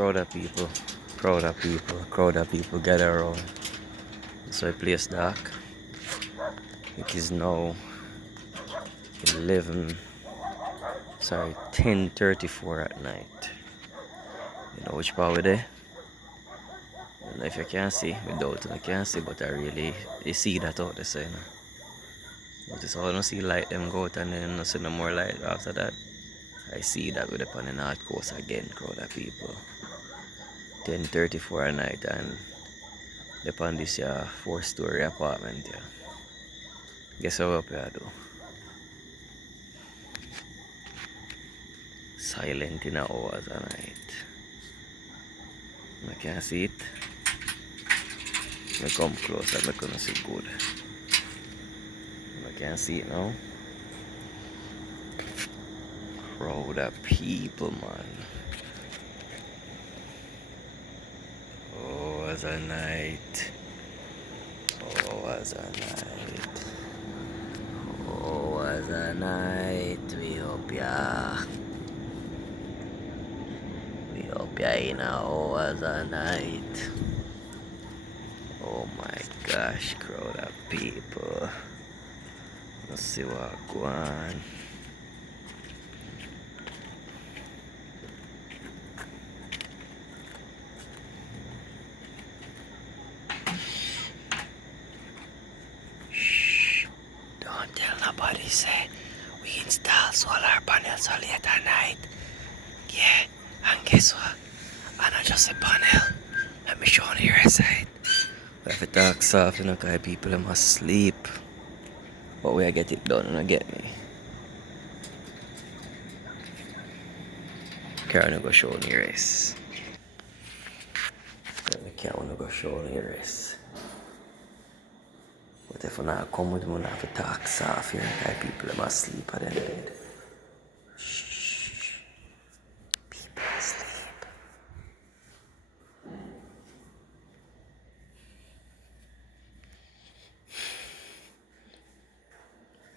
crowd of people gather around. So the place dark. It is now 10:34 at night. You know which part we're there? I don't know if you can see, without I can't see, but you see that out there, so you know. Notice how I don't see light them go out and then I see no more light after that. I see that we're up on the north coast again, crowd of people. 10:34 at night and upon this 4-story apartment here. Guess how up here do? Silent in the hours of night. I can't see it. I come closer, I couldn't see good. I can't see it now. Crowd of people, man. Oh, was a night. Oh, was a night. Oh, was a night. We up ya. We up ya in a oh, was a night. Oh my gosh, crowd of people. Let's see what go on. Shh. Don't tell nobody, say we install solar panels so late at night. Yeah, and guess what? And not just a panel. Let me show you your side. We have to talk soft, you know, because people must sleep. But we get it done, you get me. Can't go show you race. I can't go show you race. But if I not come with me, I have to talk soft, you know, because people must sleep at the end of it. Shh. People sleep.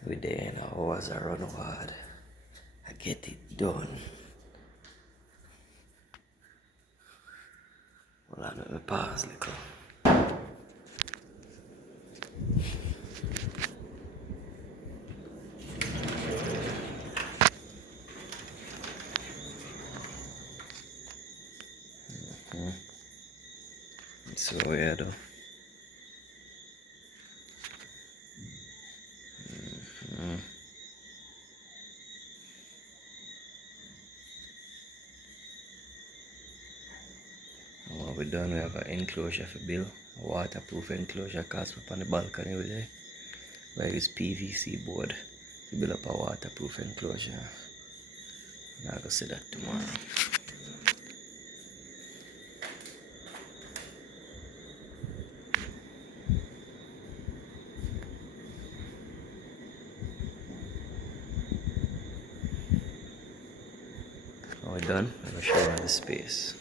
We there in hours I run hard. I get it done. Well, I let me pause little. So yeah though. What we done, we have an enclosure for build, a waterproof enclosure cast up on the balcony over there. We use PVC board to build up a waterproof enclosure. I'll go see that tomorrow. Now we're done, I'm going to show you the space.